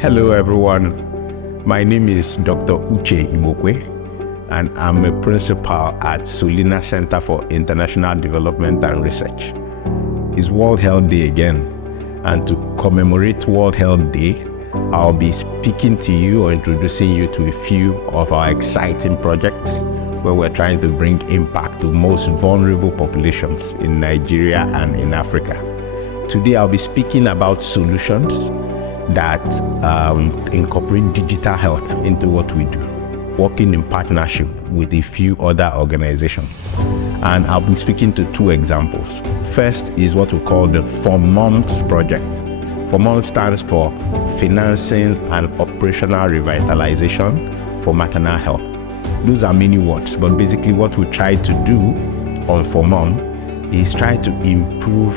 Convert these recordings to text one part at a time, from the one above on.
Hello everyone, my name is Dr. Uche Imokwe and I'm a principal at Solina Center for International Development and Research. It's World Health Day again, and to commemorate World Health Day, I'll be speaking to you or introducing you to a few of our exciting projects where we're trying to bring impact to most vulnerable populations in Nigeria and in Africa. Today I'll be speaking about solutions that incorporate digital health into what we do, working in partnership with a few other organizations. And I'll be speaking to two examples. First is what we call the For Moms project. For Moms stands for Financing and Operational Revitalization for Maternal Health. Those are many words, but basically what we try to do on For Mom is try to improve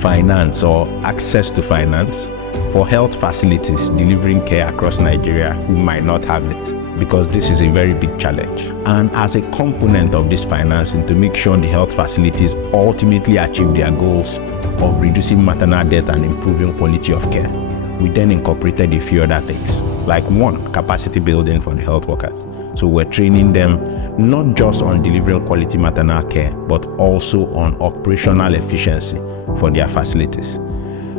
finance or access to finance for health facilities delivering care across Nigeria who might not have it, because this is a very big challenge. And as a component of this financing, to make sure the health facilities ultimately achieve their goals of reducing maternal death and improving quality of care, we then incorporated a few other things, like one, capacity building for the health workers. So we're training them not just on delivering quality maternal care, but also on operational efficiency for their facilities.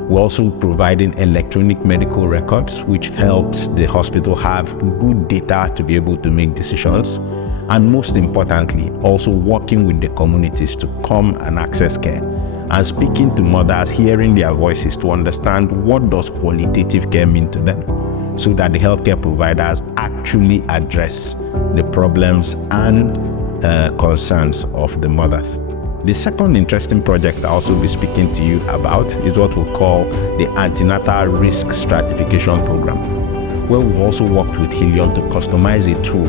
We're also providing electronic medical records, which helps the hospital have good data to be able to make decisions. And most importantly, also working with the communities to come and access care and speaking to mothers, hearing their voices to understand what does qualitative care mean to them, so that the healthcare providers actually address the problems and concerns of the mothers. The second interesting project I'll also be speaking to you about is what we call the Antenatal Risk Stratification Program, where we've also worked with Helion to customize a tool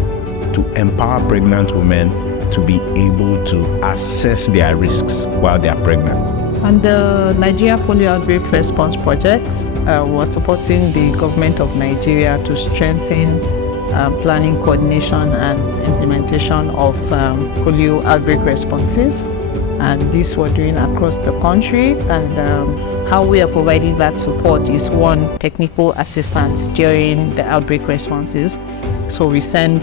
to empower pregnant women to be able to assess their risks while they are pregnant. And the Nigeria Polio Outbreak Response Project was supporting the government of Nigeria to strengthen planning, coordination and implementation of polio outbreak responses. And this we're doing across the country, and how we are providing that support is one, technical assistance during the outbreak responses. So we send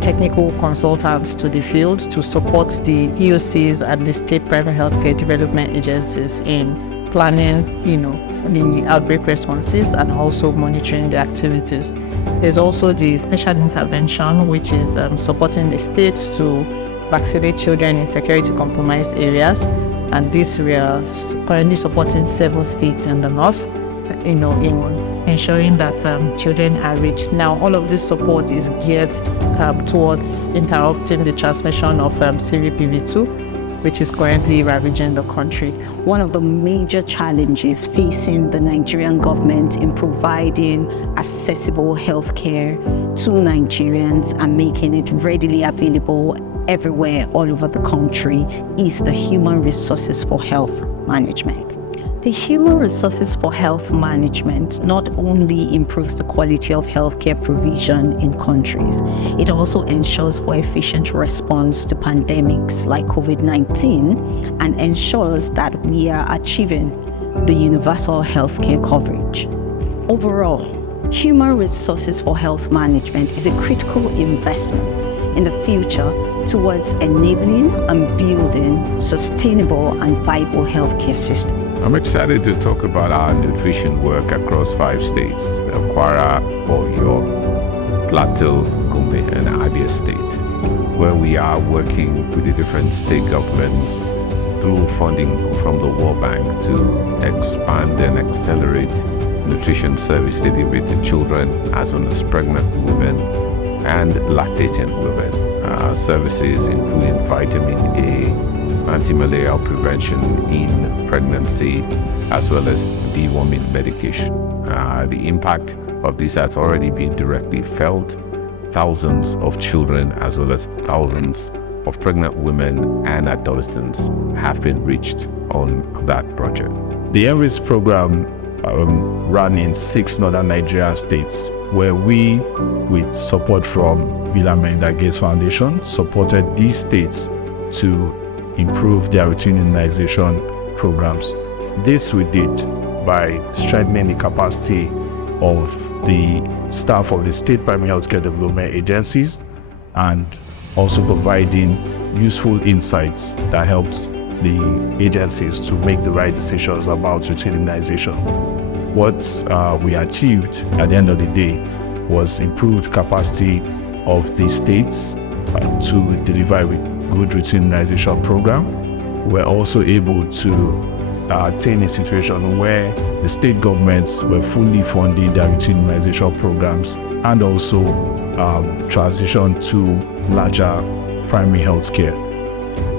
technical consultants to the field to support the EOCs and the state private healthcare development agencies in planning, the outbreak responses and also monitoring the activities. There's also the special intervention, which is supporting the states to vaccinate children in security compromised areas, and this we are currently supporting 7 states in the north, in ensuring that children are reached. Now, all of this support is geared towards interrupting the transmission of CVPV2, which is currently ravaging the country. One of the major challenges facing the Nigerian government in providing accessible healthcare to Nigerians and making it readily available everywhere, all over the country, is the human resources for health management. The human resources for health management not only improves the quality of healthcare provision in countries, it also ensures for efficient response to pandemics like COVID-19 and ensures that we are achieving the universal healthcare coverage. Overall, human resources for health management is a critical investment in the future towards enabling and building sustainable and viable healthcare system. I'm excited to talk about our nutrition work across 5 states: Kwara, Polio, Plateau, Gombe, and Abia State, where we are working with the different state governments through funding from the World Bank to expand and accelerate nutrition service delivery to children as well as pregnant women and lactating women. Services including vitamin A, anti-malarial prevention in pregnancy, as well as deworming medication. The impact of this has already been directly felt. Thousands of children as well as thousands of pregnant women and adolescents have been reached on that project. The ENRICH program ran in 6 northern Nigerian states, where we, with support from Bill and Melinda Gates Foundation, supported these states to improve their routine immunization programs. This we did by strengthening the capacity of the staff of the state primary healthcare development agencies and also providing useful insights that helped the agencies to make the right decisions about routine immunization. What we achieved at the end of the day was improved capacity of the states to deliver a good routine immunization program. We're also able to attain a situation where the state governments were fully funding their routine immunization programs and also transition to larger primary health care.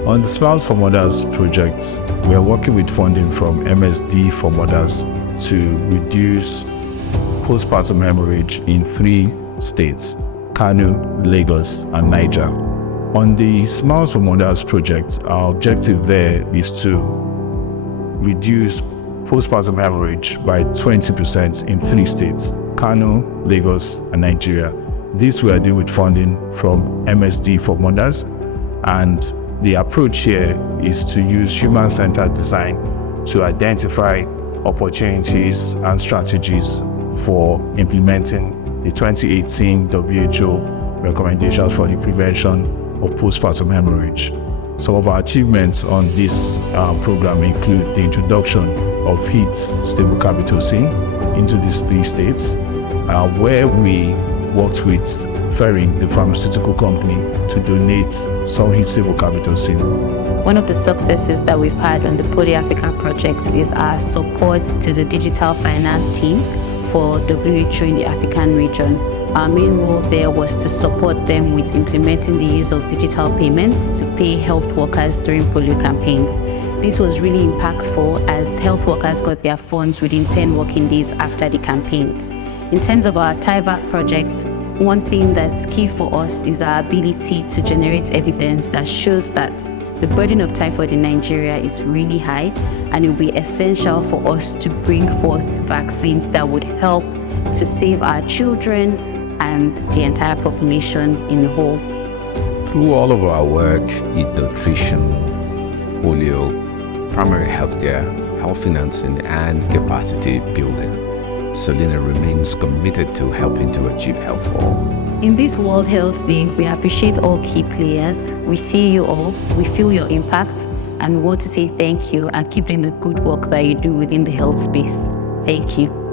On the Smiles for Mothers project, we are working with funding from MSD for Mothers to reduce postpartum hemorrhage in 3 states, Kano, Lagos, and Niger. On the Smiles for Mothers project, our objective there is to reduce postpartum hemorrhage by 20% in 3 states, Kano, Lagos, and Nigeria. This we are doing with funding from MSD for Mothers, and the approach here is to use human-centered design to identify opportunities and strategies for implementing the 2018 WHO recommendations for the prevention of postpartum hemorrhage. Some of our achievements on this program include the introduction of HEAT stable capital into these 3 states, where we worked with Ferring, the pharmaceutical company, to donate some HEAT stable capital. One of the successes that we've had on the Polio Africa project is our support to the digital finance team for WHO in the African region. Our main role there was to support them with implementing the use of digital payments to pay health workers during polio campaigns. This was really impactful as health workers got their funds within 10 working days after the campaigns. In terms of our Typhoid project, one thing that's key for us is our ability to generate evidence that shows that the burden of typhoid in Nigeria is really high, and it will be essential for us to bring forth vaccines that would help to save our children and the entire population in the whole. Through all of our work in nutrition, polio, primary healthcare, health financing, and capacity building, Solina remains committed to helping to achieve health for all. In this World Health Day, we appreciate all key players. We see you all, we feel your impact, and we want to say thank you and keep doing the good work that you do within the health space. Thank you.